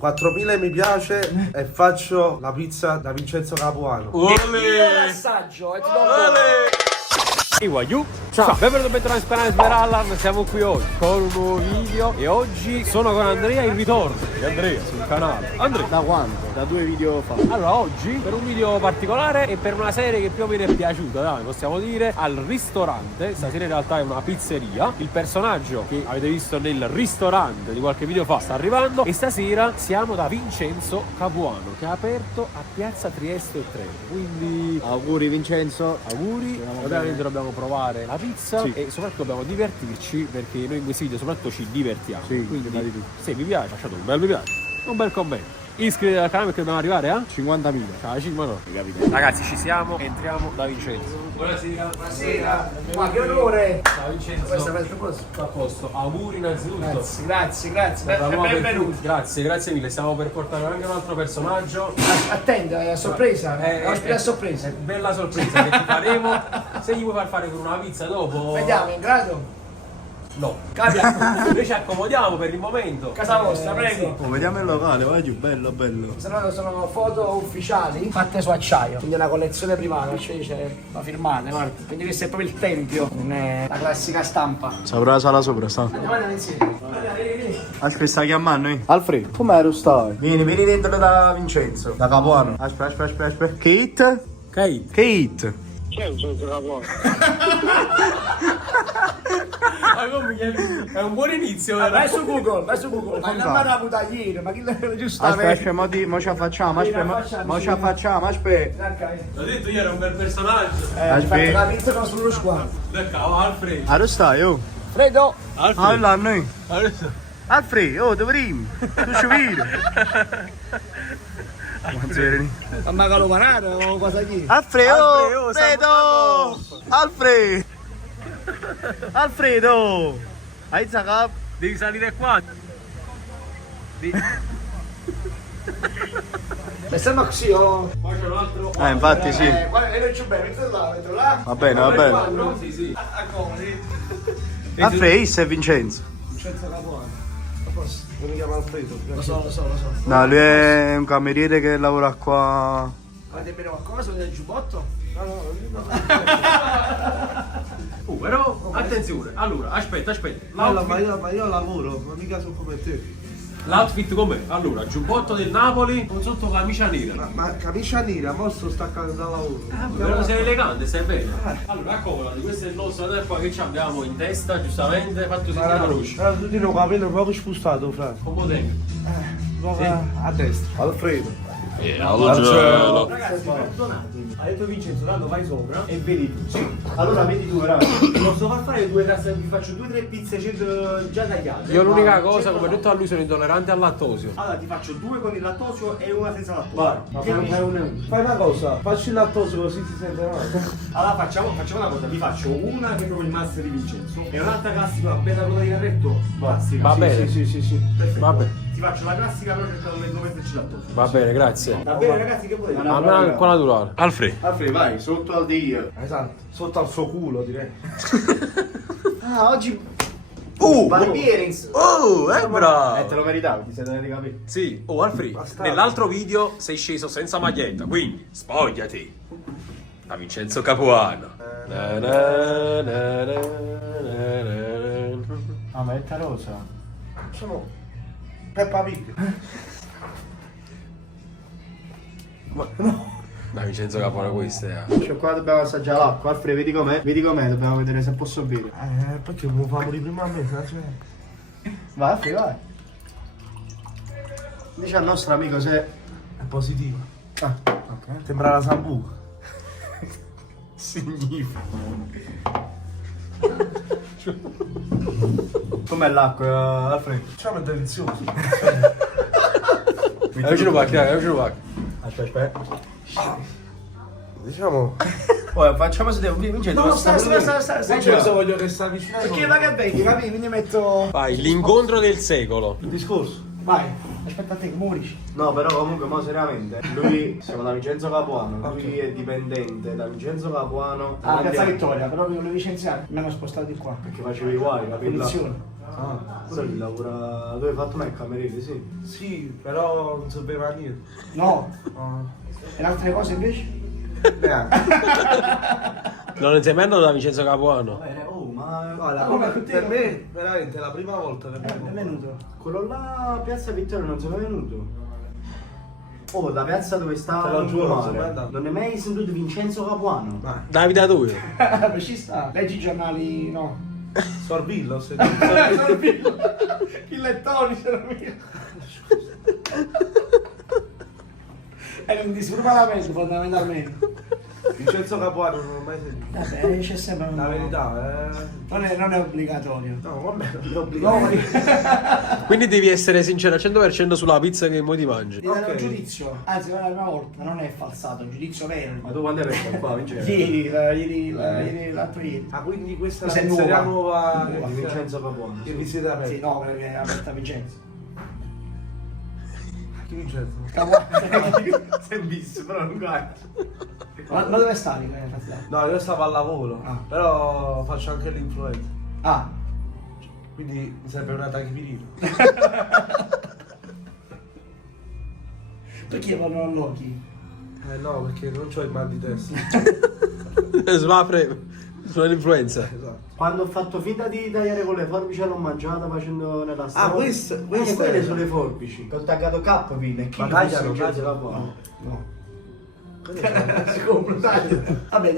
4.000 mi piace e faccio la pizza da Vincenzo Capuano. L'assaggio e ti do un voto. Ciao, benvenuti bentornati su canale Smeralda, siamo qui oggi con un nuovo video e oggi sono con Andrea, il ritorno di Andrea sul canale. Andrea, Da quando? Da 2 video fa. allora oggi per un video particolare e per una serie che più o meno è piaciuta, dai, possiamo dire, al ristorante. Stasera in realtà è una pizzeria. Il personaggio che avete visto nel ristorante di qualche video fa sta arrivando e stasera siamo da Vincenzo Capuano che ha aperto a Piazza Trieste 3. Quindi Auguri Vincenzo. auguri, ovviamente dobbiamo provare la pizza e soprattutto dobbiamo divertirci perché noi in questi video soprattutto ci divertiamo. Sì, quindi prima di tutto. se vi piace lasciate un bel mi piace, un bel commento, iscrivetevi al canale perché dobbiamo arrivare a 50.000. ragazzi, ci siamo, entriamo da Vincenzo. Buonasera. Buonasera. Ma che onore. Ciao Vincenzo. Questo è posto. Sta a posto, auguri innanzitutto. Grazie. Benvenuti. Grazie mille, stiamo per portare anche un altro personaggio. Attenta, è a sorpresa. Ospite a sorpresa. Bella sorpresa che ti faremo. Se gli vuoi far fare con una pizza dopo. Vediamo, in grado? No. Noi ci accomodiamo per il momento. Casa vostra, prego. Oh, vediamo il locale, vai giù, bello. Sono foto ufficiali fatte su acciaio, quindi è una collezione privata, cioè c'è la firmate, guarda. Quindi questo è proprio il tempio, non è la classica stampa. Saprà la sala sopra, sta. Andiamo insieme. Vieni. Aspetta, sta chiamando, Alfredo, come stai? Vieni dentro da Vincenzo, da Capuano. Aspetta. Kate? Kate. È un buon inizio, Vai su Google. Ma non me la putagliere, ma chi l'è giustamente? Aspetta, mo ci affacciamo, aspetta. L'ho detto io, era un bel personaggio. Ci fatto la pizza con sullo sguardo. Cavolo, Alfred. Dove stai, oh? Fredo! Ah, là, noi. Alfredo, oh, dove rim? Tu ci vedi? Ma calomanare o cosa chi? Alfredo, Alfredo! Hai Zagab? Devi salire qua. Mi sembra così, oh. Poi c'è un altro. Infatti sì. Guarda, io non c'ho bene, metto là. Va bene. Sì. Accomodi. Alfredo, è Vincenzo. Vincenzo Capuano. Non mi chiama Alfredo. Lo so. No, lui è un cameriere che lavora qua. Avete bene qualcosa del giubbotto? Però attenzione, allora aspetta. Ma io lavoro, ma mica sono come te. L'outfit com'è? Allora, giubbotto del Napoli con sotto camicia nera. Ma camicia nera, mo sto staccando dal lavoro. Però sei elegante, stai bene. Allora, accomodati, questo è il nostro adesso che ci abbiamo in testa, giustamente, fatto sentire la luce. Però tu ti non capello proprio spostato, fra. Comodente. Proprio a destra. Alfredo. Ragazzi, perdonatemi. Ha detto Vincenzo, tanto vai sopra e vedi tu. Sì. Allora vedi tu, ragazzi. Posso far fare vi faccio 2 o 3 pizze già tagliate. Io l'unica cosa, come detto a lui, sono intollerante al lattosio. Allora ti faccio 2 con il lattosio e una senza lattosio. Vai. Fai una cosa, facci il lattosio così si sente male. Allora facciamo una cosa, vi faccio una che è proprio il master di Vincenzo e un'altra classica, una bella coda di carretto classica. Va bene. Sì. Perfetto. Va bene. Ti faccio la classica però cercando di non metterci lattosio. Va bene, grazie. Va bene ragazzi, che volete? A me è qua naturale. Alfred. Alfredo, vai, sotto al Dio. Esatto, sotto al suo culo direi. Ah, oggi Barbierings. Oh, è bravo. Te lo meritavi, ti sei dato i capelli. Sì, oh Alfred, Bastardo. nell'altro video sei sceso senza maglietta, quindi spogliati. Da Vincenzo Capuano. Ah, ma è carosa. Sono Peppa Pig. Da Vincenzo Capuano questo è. Cioè qua dobbiamo assaggiare l'acqua. Alfredo, vedi com'è, dobbiamo vedere se posso bere. Perché me lo fa morire prima a me? Cioè, Vai, Alfredo, vai. Dice al nostro amico se... è positivo. Ah, ok. Sembra la sambuca. Significa. Com'è l'acqua, Alfredo? Diciamo è delizioso. È un pacco. Aspetta. Diciamo. Poi facciamo se devo vincere. No, sta. Vincenzo voglio che sta vicino. Perché va che vedi, capi? Quindi metto... Vai, l'incontro del secolo. Il discorso. Vai, aspetta a te, muorici. No, però comunque, mo seriamente. Lui, siamo da Vincenzo Capuano. Lui è dipendente da Vincenzo Capuano. Ah, Piazza Vittoria, però io volevo licenziare. Mi hanno spostato di qua. Perché facevi guai, capito? Punizione. Ah, Quello che lavora dove hai fatto mai il cameriere, sì. sì, però non sapeva niente. No. Ah, E le altre cose invece? neanche. Non sei mai andato da Vincenzo Capuano? Oh, ma Guarda, Come per me veramente è la prima volta che È vengo. venuto. quello là a Piazza Vittorio non sei mai venuto? Oh, da piazza dove sta Te lo giuro, non sono mai mare. andato. Non hai mai sentito Vincenzo Capuano? Vai. Davide Atuio. Ci sta. Leggi i giornali, no. Sorbillo, se Il lettone c'era mio. È un disturbalamento fondamentalmente. Vincenzo Capuano non l'ho mai sentito. Vabbè, c'è sempre La verità, Non è obbligatorio. No, vabbè, non è obbligatorio. Quindi devi essere sincero al 100% sulla pizza che mo ti mangi. Di dare Ok. un giudizio. Anzi, non è la prima volta, non è falsato, è un giudizio vero. Ma tu quando hai venuto qua, Vincenzo? Ieri, l'altro ieri. Ah, quindi questa è la Questa è pizzeria nuova. nuova Di che Vincenzo Capuano. che vi siete aperti. Sì, no, perché è aperta a Vincenzo. Chi Vincenzo? Sei visto, però non cazzo. Ma dove stavi? No, io stavo al lavoro, Ah. però faccio anche l'influencer. Ah, Quindi mi serve una tachipirina. perché vanno a Loki? No, perché non c'ho il mal di testa. Smapre sull'influenza. Esatto. Quando ho fatto finta di tagliare con le forbici l'ho mangiata facendo nella storia. queste quelle sono le forbici. Che ho tagliato K-Pin e chi Ma mi disse tagliano, Vincenzo tagliano. Capuano. No. Vabbè,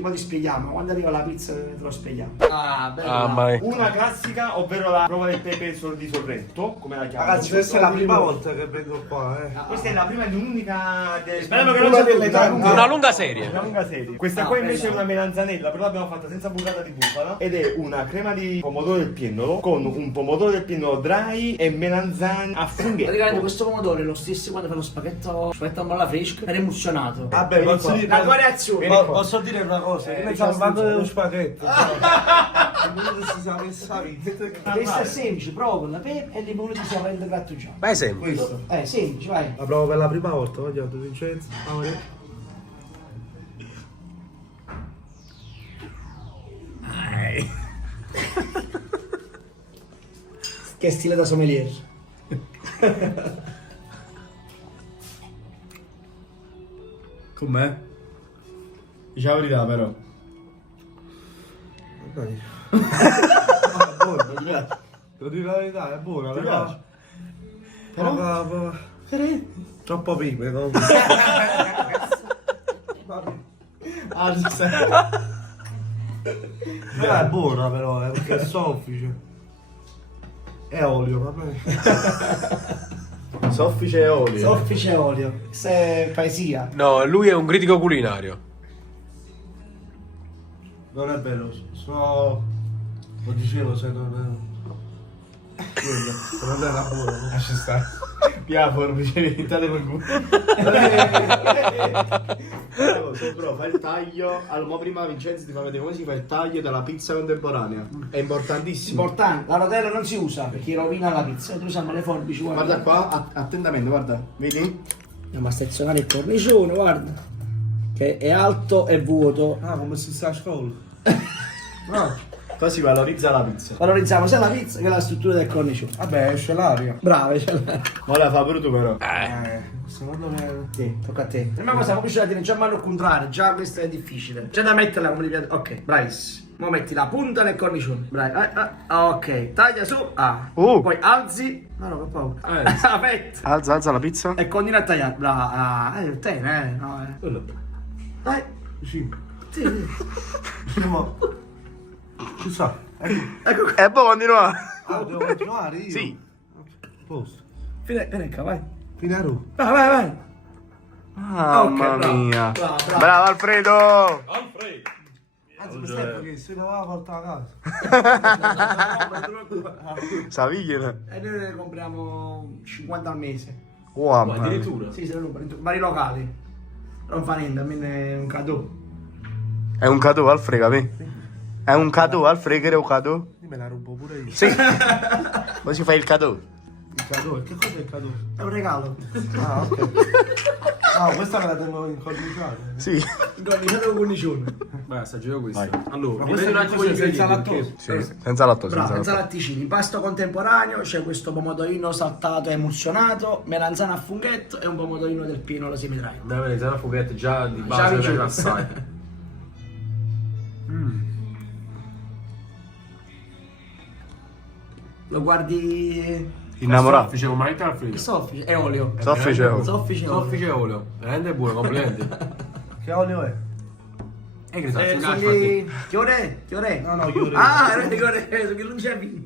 poi ti spieghiamo. Quando arriva la pizza te lo spieghiamo. Ah, bello. Ah, ma Una classica, ovvero la prova del pepe di sorrento, come la chiamano. Ragazzi, questa è la prima volta che vengo qua, Questa è la prima di un'unica. Speriamo che non sia delle tante. una lunga serie. Una lunga serie. Questa Ah, qua invece bella. è una melanzanella, però l'abbiamo fatta senza burrata di bufala. Ed è una crema di pomodoro del piennolo con un pomodoro del piennolo dry e melanzane a Praticamente funghetto. questo pomodoro è lo stesso quando fai lo spaghetto alla fresca, è emulsionato. Vabbè, posso dire, La tua reazione. posso dire una cosa? Io mi stavo parlando dello spaghetto. Non si sa messa vita. Questo è semplice, proprio la pepe e limone di sopra il grattugiato. Ma è sempre. Questo. Semplice, vai. La provo per la prima volta, voglio Vincenzo. Che stile da sommelier. Com'è? Dici la verità però. Dai. È buona, devo dire la verità, è buona, Ti però. piace? Troppo pepe, comunque. Ah, ci sei. Però è buona però, perché è soffice. È olio, va bene. Soffice e olio. Soffice e olio. Questa è poesia. No, lui è un critico culinario. Non è bello, lo dicevo se non è... Se non era buono. Lascia stare. Via forbice, diventate per culo. Però fai il taglio. Allora, prima Vincenzo ti fa vedere come si fa il taglio della pizza contemporanea. È importantissimo. Importante, la rotella non si usa perché rovina la pizza. Tu usiamo le forbici, Guarda qua, attentamente, guarda. Vedi? Andiamo a stazionare il cornicione, guarda. Che è alto e vuoto. Ah, come si sta a scuola? No. Così valorizza la pizza. Valorizziamo sia la pizza che la struttura del cornicione. Vabbè, esce l'aria. Bravo, ce l'hai. Ma la fa pure tu però. Secondo me... Sì, tocca a te. Prima cosa, come la tieni già a mano al contrario, già questa è difficile. C'è da metterla come ti piace. Ok, bravissimo. Ora metti la punta nel cornicione. Bravi. Ok, taglia su. Poi alzi. No, che paura. La fetta. Alza la pizza. E continua a tagliare. Brava. Te, no, Dai. Sì. Sì. Ma... Ci sa. Ecco. E poi continua. Ah, devo continuare io? Sì. Posto. Fineca, vai. Fine a Roma. Vai. Mamma Ok, bravo. mia. Bravo. Bravo Alfredo. Anzi, mi sembra che se ne va a portare a casa. Savigliene. E noi ne compriamo 50 al mese. Wow, Addirittura. Sì, se ne comprano in vari locali. Non fa niente, almeno è un cadeau. È un cadeau, Alfredo, capi? È un cadeau, Alfredo, che è un cadeau? Io me la rubo pure io. Sì. Così fai il cadeau. Cadeau, che cos'è il cadeau? È un regalo. Ah, ok. No, questa me la tengo incorniciata. Sì. Incorniciato con cornicione. Vai, assaggiamo questo. Vai. Allora, Ma questo un è attimo di senza ingredienti, lattosio. perché- Sì, senza lattosio. Bravo, senza senza lattosio. latticini. Pasto contemporaneo, c'è questo pomodorino saltato e emulsionato, melanzana a funghetto e un pomodorino del pieno, lo si vedrai. Dai, melanzana fughetta già di Già base vicino. per assai. Lo guardi... Innamorato. Soffice con manetta al frigo. Soffice, è olio. Soffice olio. Soffice olio. Soffice e olio. Veramente buono, complimenti. Che olio è? E che ne Sono sai, gli... Che ore è? Che ore è? No, no, io Ah, che ore è? Che non c'è vino.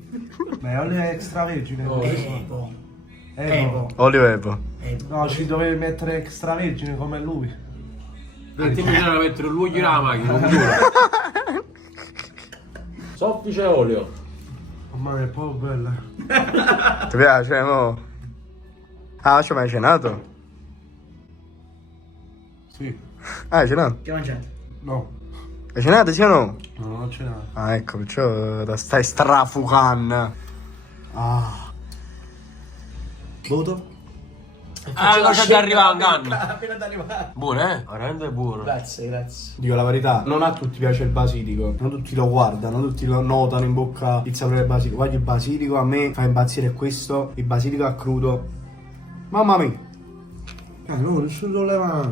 Beh, olio è extravergine. Oh, Evo. Evo. Olio Evo. No, ci dovevi mettere extravergine come lui. E ti bisogna mettere un luogo nella macchina, non giuro. Soffice e olio. Mamma mia, è proprio bella. Ti piace, mo? Ah, ci hai mai cenato? Sì. Ah, hai cenato? Che mangiate? No. Hai cenato, sì o no? No, non ce l'ha. Ah, ecco, perciò te stai strafucando. Ah. Voto? Ah, lascia di arrivare un ganno. Appena ad arrivare. Buono, eh? Veramente buono. Grazie, grazie. Dico la verità, non a tutti piace il basilico, non tutti lo guardano, non tutti lo notano in bocca il sapore del basilico. Voglio il basilico, a me fa impazzire questo, il basilico a crudo. Mamma mia! No, nessuno lo leva.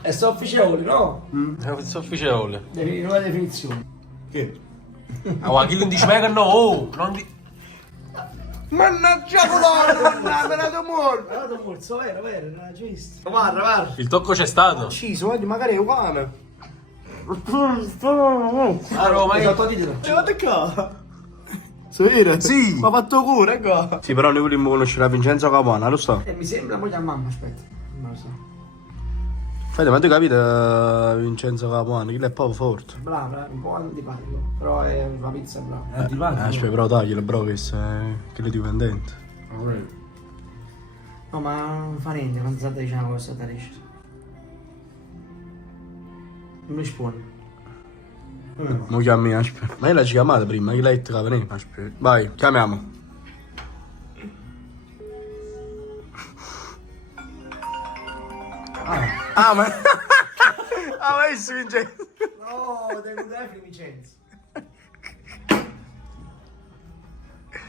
È soffice olio, no? Soffice e olio. Nuova definizione. Che? Ah, ma chi non dice mai che no? Oh, non di... Mannaggia la me la do molto. Guarda un morso, vero, non l'ha visto. Guarda. Il tocco c'è stato. Ciso, voglio magari è uguale. Ah, no, ma io... Ce l'ho qua. Sapere? Sì. Mi ha fatto cura, ecco. Sì, però noi vogliamo conoscere Vincenzo Capuana, lo so. E mi sembra moglie a mamma, aspetta. Non lo so. Fede, ma tu capite Vincenzo Capuana? Chi è proprio forte. Brava, un po' antipatico. Però è una pizza brava. Aspetta, però taglielo, bro, che è dipendente. No, ma non fa niente, non sa diciamo cosa da riesce. Non mi spone. Mo chiami, aspetta. Ma io l'hai chiamata prima, chi l'hai detto che veniva? Aspetta. Vai, chiamiamo. Ah, ma... Ah, ma è Vincenzo. No, devo dare Vincenzo.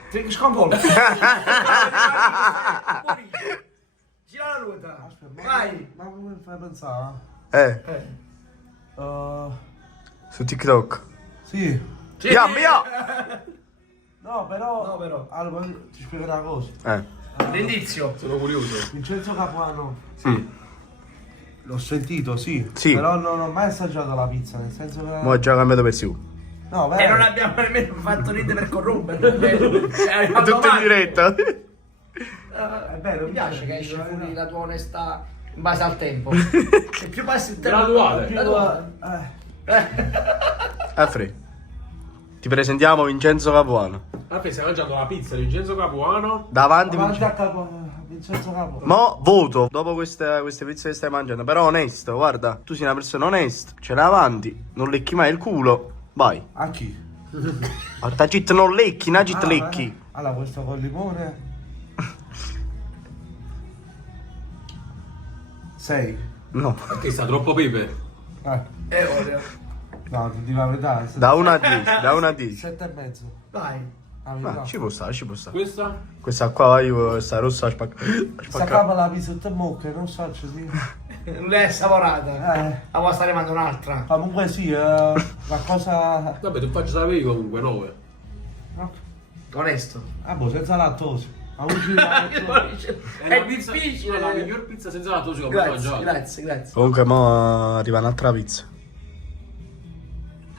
Ti sconvolgo. Gira la ruota. Vai. Ma come fai pensare? Su TikTok. Sì. Chiami, io! No, però. No, però. Allora, ti spiego una cosa. L'indizio. Sono curioso. Vincenzo Capuano. Sì. L'ho sentito, sì. Sì. Però non ho mai assaggiato la pizza, nel senso che. Mo' ho già cambiato per su. No, E non abbiamo nemmeno fatto niente per corrompere. È Tutto in diretta. È vero, Mi piace che esce fuori la tua onestà in base al tempo. E più passi il tempo. Graduale. Graduale. Alfred, ti presentiamo Vincenzo Capuano. Ah, stai mangiando la pizza di Vincenzo Capuano. Davanti Davanti a Vincenzo. Vincenzo Capuano. Mo voto dopo queste pizze che stai mangiando. Però onesto, guarda, tu sei una persona onesta, ce l'hai avanti, non lecchi mai il culo. Vai. A chi? A tagit non lecchi, nagit lecchi. Allora, questo col limone. 6. No. Perché sta troppo pepe. Olio. No, ti dico la verità. Da 1 a 10, da 1 a 10. 7 e mezzo. Vai. La verità. Ma ci può stare, ci può stare. Questa? Questa qua io sta rossa a Sta spaccare. capa la pizza tutta mocca, non so se sì. Non l'hai saporata. La vuoi stare mandando un'altra. comunque sì, la cosa. Vabbè, tu faccio sapere comunque 9. Onesto. Ah, boh, senza lattosio. Ma È difficile. La miglior pizza senza lattosio che ho mai mangiato. Grazie. Comunque mo arriva un'altra pizza.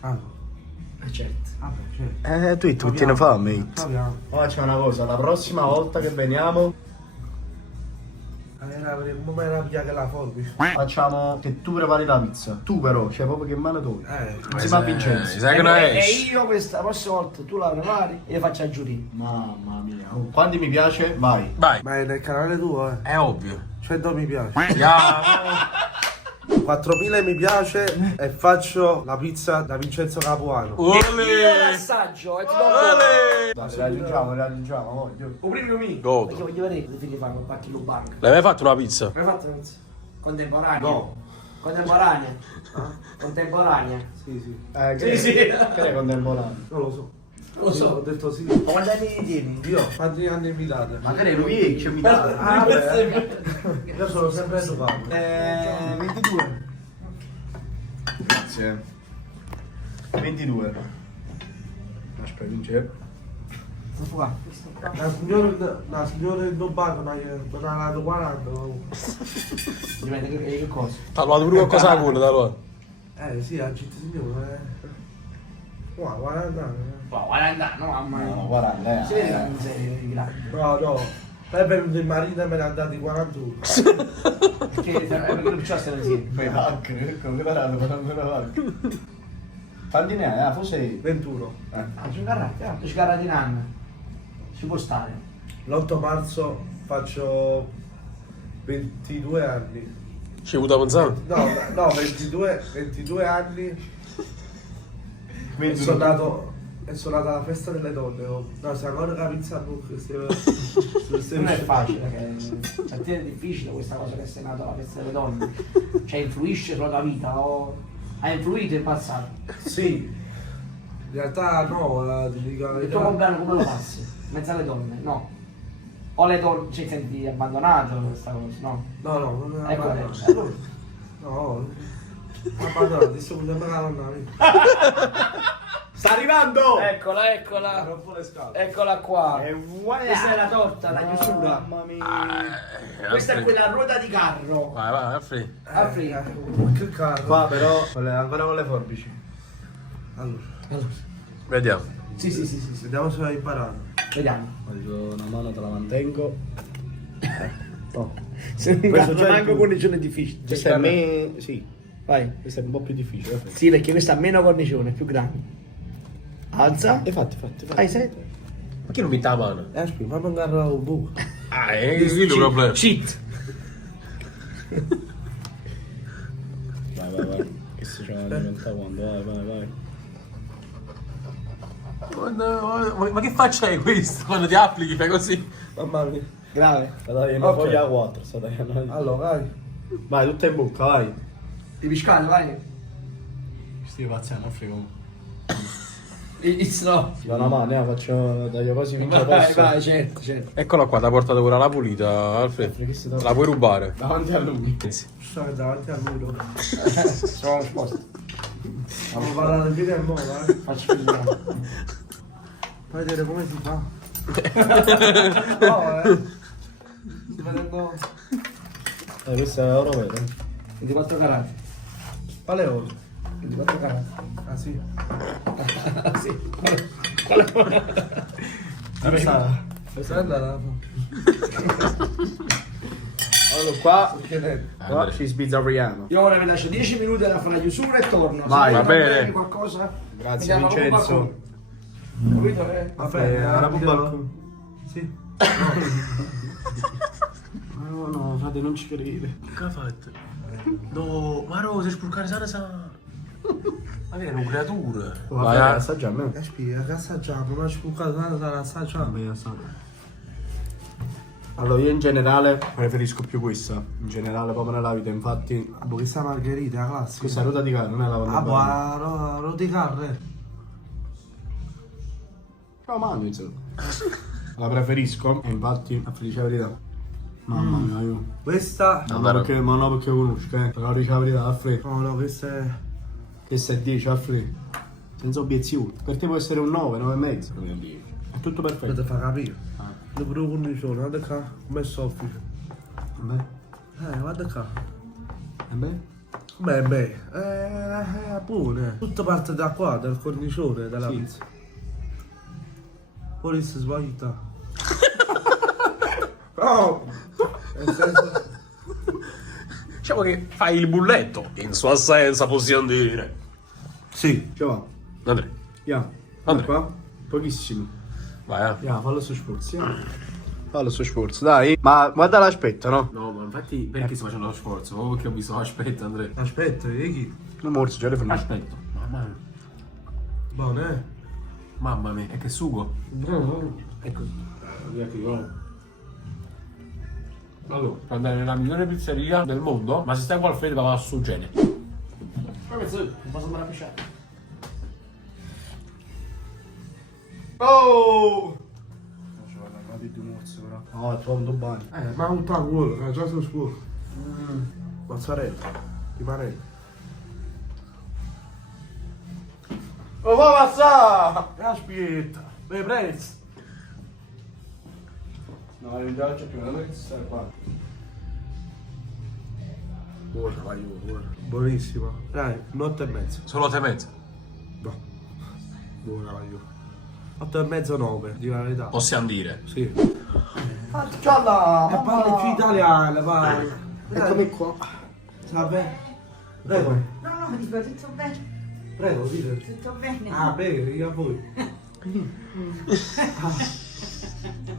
Ah, Certo. vabbè, certo. Tu tutti ne fa, mate. Proviamo. Facciamo una cosa, la prossima volta che veniamo Come era via che la forbice. facciamo che tu prepari la pizza. Tu però, cioè proprio che mano tu. Insieme a Vincenzo. Sai che non E esci? io questa prossima volta tu la prepari e io faccio a giurino. Mamma mia. Oh, quando mi piace, vai. Vai. Ma è nel canale tuo, È ovvio. 100 mi piace. Ya. 4.000 mi piace e faccio la pizza da Vincenzo Capuano. Io l'assaggio e ti do un Raggiungiamo, voglio. un primo mio. Godo. Perché voglio vedere che figli fanno pacchi lo banco. L'hai mai fatto una pizza? Hai fatto una pizza? Contemporanea? No. Contemporanea? Contemporanea? Sì. Sì, sì. Che è contemporaneo? Non lo so. Lo so. Ho detto sì. Ma quanti anni tieni? Io quanti anni mi date? Magari lui che mi dà. Ah, beh. Io sono sempre educato. 22. Grazie. 22. Aspetta, vince. La signora del banco non ha dato 40. Dipende che cosa. Allora, pure qualcosa con da allora. Sì, a città signore. Wow, 40 anni. Ma 40 anni, no, mamma mia. No, 40, Sì, non sei grande. No. È venuto il marito e me ne ha dati 41. Perché non c'è stare insieme. Fai vacche, ecco, preparato per una vacca. Quanti ne hai? Forse 21. Ci scarrati in anno. Ci può stare. L'8 marzo faccio 22 anni. Ci hai avuto a pensare? No, 22 anni. E sono nato alla festa delle donne. No, se ancora capizza a bocca. Non è facile, perché per te è difficile questa cosa che sei nato alla festa delle donne. Cioè influisce sulla tua vita o ha influito in passato. Sì. In realtà no, ti dico la Il tuo verità. compleanno come lo passi? In mezzo alle donne? No. O le donne, cioè senti abbandonato questa cosa? No. No, non è Ecco abbandonato. No. Abbandonato, adesso mi sembra la donna mia. sta arrivando! Eccola. Rompo le scale. Eccola qua. E voilà! Questa è la torta, la chiusura. Mamma mia! Questa è quella ruota di carro. Vai, Alfred. Africa. Che carro. Qua però, ancora con le forbici. Allora, Vediamo. Sì. vediamo se hai imparato. Vediamo. Dico, una mano te la mantengo. No. Se non Questo già è manco più- cornicione è difficile. Questo è a me... sì. Vai. Questo è un po' più difficile. Sì, perché questa ha meno cornicione, è più grande. Alza. Fatti. Hai sette. Ma chi non mi dà la mano? Aspetta, fammi andare un buco. Ah, è il problema. Cheat. Vai. Che si ce la diventa quando? Vai. Ma che faccia è questo quando ti applichi? Fai così? Mamma mia. Grave. Sta tagliando Ok. foglia a 4, sta tagliando. Allora, vai. Vai, tutta in bocca, vai. Di piscare, vai. Sti pazziano, frego. It's no. Si va una mano, faccio taglio quasi finché posso. Vai, certo. Eccola qua, ti ha portato quella la pulita, Alfred. Che si La puoi rubare? davanti a lui. Stai davanti al muro. Sono sposto. Stiamo parlando di video e moda, Faccio vedere. Fai vedere come si fa. No, Sto vedendo. Questa è oro vero. 24 carati. Quale oro? 24 carati. Ah sì. Sì. Questa... Questa è andata. Allora qua, Succedendo. qua ci sbizzarriamo. Io ora vi lascio 10 minuti da fare la chiusura e torno. Vai, Se va volete bene. bere qualcosa? Grazie vediamo con Vincenzo. qualcuno. Capito? Aspetta, la bomba. Sì. No, frate, non ci crede. Che ha fatto? No, ma no, sei spurcare sana. Ma che è una creatura. Vai, assaggia a me. Aspetta, che assaggiamo? Non ci può sarà assaggiamo. Allora io in generale preferisco più questa. In generale proprio nella vita, infatti. Questa margherita, la classica. Questa è ruota di carne, non è la Ah, vanna. buona, roti carne. Ciao mano, insomma. La preferisco, e infatti, a felice verità. Mamma mia, io. Questa. Ma no, perché conosco, però dice la verità, Alfred. No, questa è. Questa è 10, Alfred. Senza obiezioni. Per te può essere un 9, 9 e mezzo. Non è 10. È tutto perfetto. Potete far capire. Ah. Dopo due condizioni, guarda qua, come soffice. Beh, Guarda qua. beh. Buone. Tutto parte da qua, dal cornicione, dalla Sì. pizza. Poi si sbaglia. No! Nel senso. Diciamo che fai il bulletto. In sua assenza possiamo dire. Sì. Ciao. Andrea, Yeah. Andrea. Qua? Pochissimo. vai. Yeah, fallo su spazio. Fa lo suo sforzo, dai. Ma guarda l'aspetto, no? No, ma infatti perché sto facendo lo sforzo? Proprio perché ho visto, aspetta Andrea. Aspetta, vedi? Non morso, già le fanno. Aspetta. Mamma mia. Buono, Mamma mia, e che sugo. Bravo. Ecco. Allora, per andare nella migliore pizzeria del mondo, ma se stai qua al freddo va su gene. Ma penso, non posso andare a pisciare. Oh! No, è pronto bagno. Ma un tavolo, che già sono scuro. Mozzarella. Rimanere. Oh, va passare! Aspetta. Beh, prezzo. No, non già c'è più, non è che si sta qua. Buona, vai, buona. Buonissima. Dai, 8 e mezzo. Solo 8 e mezzo. No. Buona, vai. 8 e mezzo, 9, di la verità. Possiamo dire. Sì. Ciao! E parli più italiano, vai. Eccomi qua. Sta bene? Prego, No, dico tutto bene, prego, dite. tutto bene. Ah, bene, io a voi.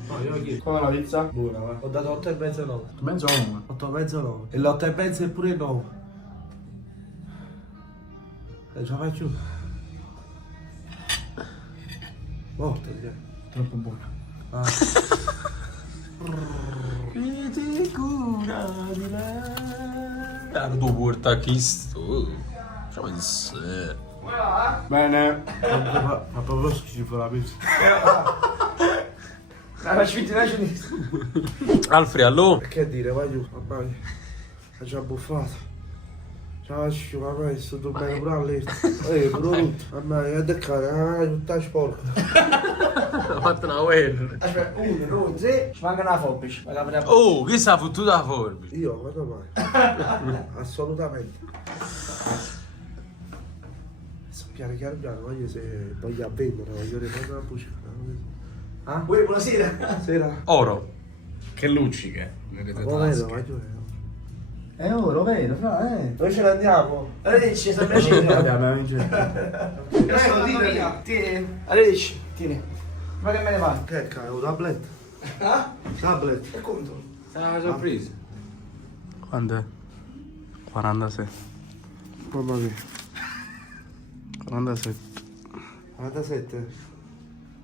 No, io chiedo. Come la pizza? Buona, va. Ho dato 8 e mezzo e 9. Mezzo uno. 8 e mezzo 9. E l'8 e mezzo è pure 9. E ce la fai giù. Morto, Troppo buona. ah. Tu porta chi sto. Facciamo di sé. Bene. Ma proprio schifo la pizza. La sfintina Alfred, allora? Che dire, vai giù, mamma mia. Ha già buffato. Ciao, mamma mia, sto bene pure a letto. Pure tutto. Mamma mia, è deccare, tutta sporca. Ho fatto una guerra. Aspetta, 1, 2, 3, ci manca una forbice. Oh, chi sta fottuta la forbice? Io, guarda mai. Assolutamente. Piano piano, voglio se voglio vendere, voglio riprendere la buccia. Ah? Buonasera. Sera. Oro. Che lucciche nelle tue Lo vedo, tasche. vai giù. Lo vedo, fra, Dove ce ne andiamo? Alle 10, sta piacendo. Abbiamo vinto. Prego, ditemi. Tieni. Alle 10, tieni. Ma che me ne fai? Che cavolo, tablet? Ah? Tablet. E conto? È una sorpresa. Quanto è? 46. Mamma mia. 47. 47.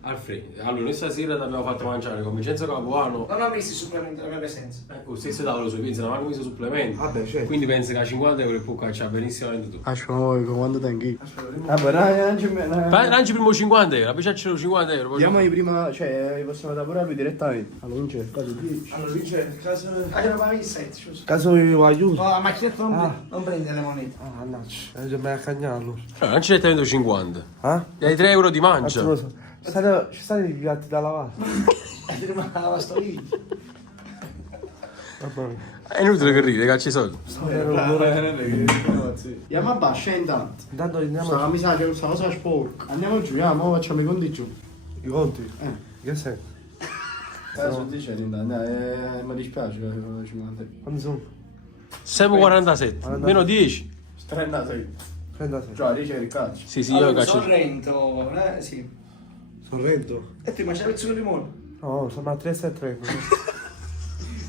Alfred, allora noi stasera ti abbiamo fatto mangiare con Vincenzo Capuano. Non ho visto il supplemento della mia presenza. Ecco, stesso tavolo sui pizza, non abbiamo messo supplementi. Vabbè, certo. Quindi pensi che a 50 euro può cacciare benissimo tu. Lascia voi con quanto tempo? Vabbè, Lanci primo 50 euro, poi c'è 50 euro. Poi Andiamo di prima, cioè possiamo lavorare direttamente. Allora non c'è, quasi 10. Allora, Vince, caso... Ah, ce ne fai 7, scusa. Caso mi aiuto. No, la macchinetta non prende le monete. Ah, mannaggia. Già me la cagnarlo. lanci direttamente 50. Ah? E hai 3 euro di mancia. Ci stanno i piatti da lavare. La lavastoviglie. Mamma mia. È inutile che ride, cacci i soldi. Andiamo a basso, intanto. Intanto andiamo Mi sa che questa cosa è sporca. Andiamo giù, andiamo, facciamo i conti giù. i conti. Che sei? Sto dicendo intanto, mi dispiace che sono 50. Quanti sono? Siamo 47, meno 10. 36. 36. Cioè, dice il calcio. Sì, sì, io caccio. Sorrento, sì. Sorrento? E tu mangi la pizza con il limone? No, siamo a 3,30.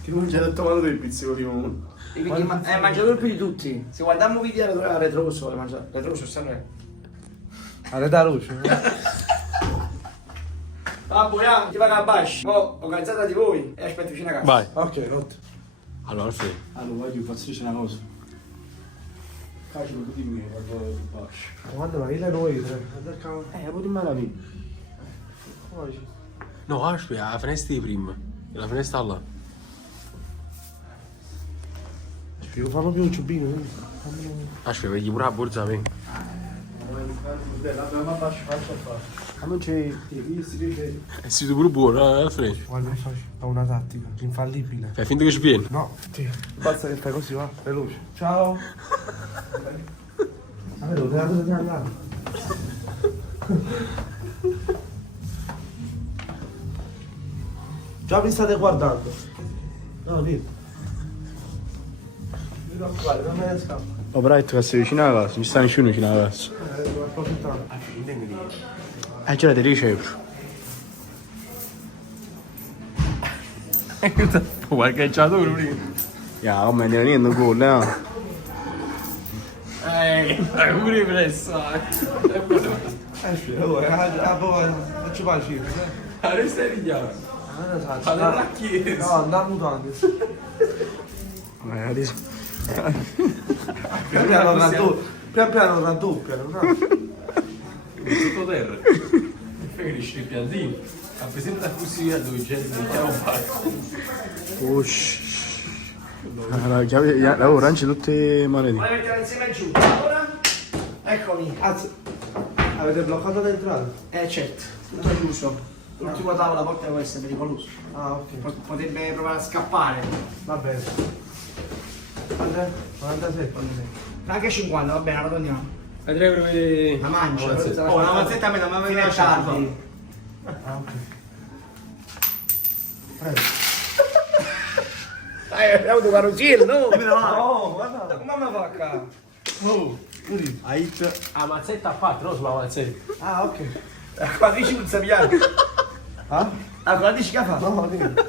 Ti non c'è detto male del pizzico di uno. E quindi mangiato più di tutti. Se guardiamo video dove retroso, retroso sempre. Alle da luce. Vabbè, ti paga a bash. Oh, organizzata di voi e aspetto vicino a casa. Vai. Ok, notte. Allora, Alfred. Allora, voglio farci una cosa. Faccio un po' di me, vado di basso. Quando vai là noi, un po' di male vita. No, aspetta, la finestra di prima. La finestra là. Spiego, fammi più un ciubino. Aspetta, vedi pure la borsa me. Abbiamo a basso, faccio a fare. Ma non c'è visti. È stato pure buono, Alfred. Guarda, ho una tattica infallibile. Fai finta che ci vieni. No, sì. Basta che fai così, va, veloce. Ciao. Allora, dove stai andando? Già mi state guardando. No, dì. Guarda, non me ne scappa. Oh, però hai detto che sei vicino alla casa, non ci sta nessuno vicino alla casa. Devo approfittare. Girate 10 euro. Qualche giocatore prima. Ja, come ne niente gol, no? Pure pressa. Non ci faccio io. Adesso è richiamo. Allora la chiesa. No, andare mutande. Adesso. Pian piano raddoppiano, no? Sottoterra. Preferisci il piantino. A presentare così a dove gente mi chiamo fatto. Ush. Allora, chiave, orange tutte monete. Vuoi mettere insieme giù? Ora? Eccomi. Avete bloccato l'entrata? Certo, tutto chiuso. L'ultima tavola a volte può essere pericoloso. Ah, ok. Potrebbe provare a scappare. Va bene. 47. Anche 50, va bene, arrotondiamo. Vedrei proprio. La mancia. Oh, una mazzetta a me non mi aveva Fino a tardi. Ah, ok. Abbiamo avuto carrozzino, no? Oh, guarda. Come mi fa qua? Ah, mazzetta a 4, non sulla mazzetta. Ah, ok. La quadrici non sappiamo. Ah? La quadrici che fa? No, niente.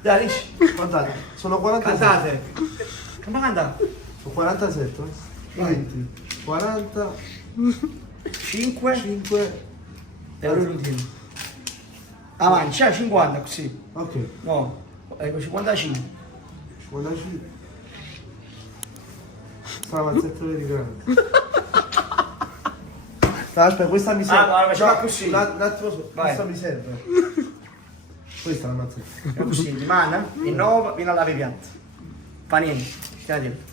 Dai, dici. Guardate, sono 47. Cantate. Come canta? Sono 47. 20. 40. 5 5. euro l'ultimo. Avanti, 50 così. Ok. No, ecco 55. 55. Sta mazzetta di grande. Aspetta, questa mi serve. Ah, guarda, facciamo No, così. Un attimo solo, Vai. questa mi serve. Questa è la mazzetta. Così, rimane, innova, viene alla pianta. Fa niente, stai attento.